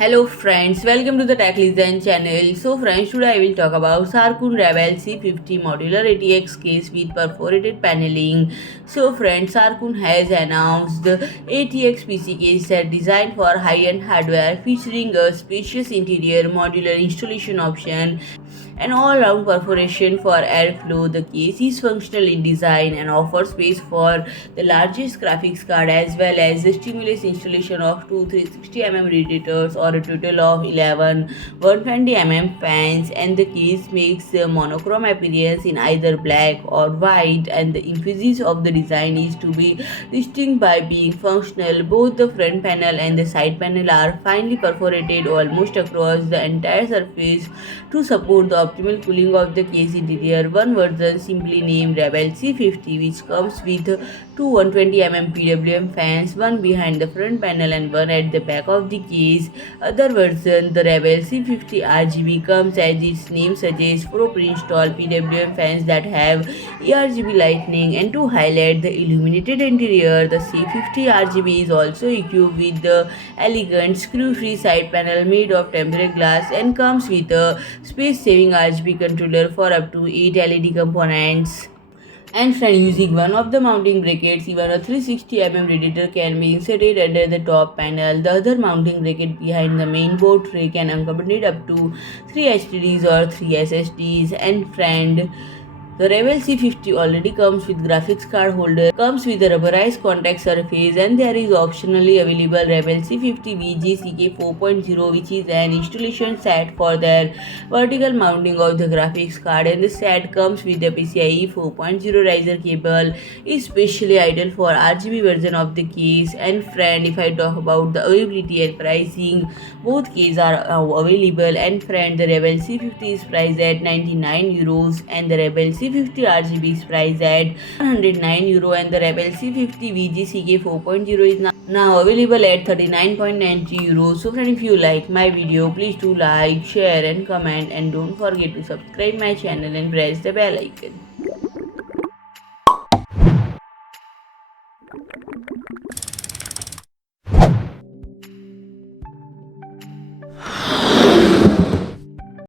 Hello friends, welcome to the Tech Listen channel. So friends, today I will talk about Sharkoon Rebel C50 Modular ATX case with perforated paneling. So friends, Sharkoon has announced the ATX PC case set designed for high-end hardware featuring a spacious interior, modular installation option, and all-round perforation for airflow. The case is functional in design and offers space for the largest graphics card as well as the stimulus installation of two 360 mm radiators or a total of 11 120 mm fans, and the case makes a monochrome appearance in either black or white, and the emphasis of the design is to be distinct by being functional. Both the front panel and the side panel are finely perforated almost across the entire surface to support the optimal cooling of the case interior. One version, simply named Rebel C50, which comes with two 120 mm PWM fans, one behind the front panel and one at the back of the case. Other version, the Rebel C50 RGB, comes as its name suggests pro pre-installed PWM fans that have RGB lighting, and to highlight the illuminated interior, the C50 RGB is also equipped with the elegant screw-free side panel made of tempered glass and comes with a space-saving RGB controller for up to 8 LED components. And friend, using one of the mounting brackets, even a 360 mm radiator can be inserted under the top panel. The other mounting bracket behind the main board tray can accommodate up to 3 HDDs or 3 SSDs. And friend, the Rebel C50 already comes with graphics card holder, comes with a rubberized contact surface, and there is optionally available Rebel C50 VGCK 4.0, which is an installation set for their vertical mounting of the graphics card, and the set comes with the PCIe 4.0 riser cable, is specially ideal for RGB version of the case. And friend, if I talk about the availability and pricing, both cases are available. And friend, the Rebel C50 is priced at €99 and the Rebel C50 RGB is priced at €109, and the Rebel C50 VGCK 4.0 is now available at €39.90. So friend, if you like my video, please do like, share and comment, and don't forget to subscribe my channel and press the bell icon.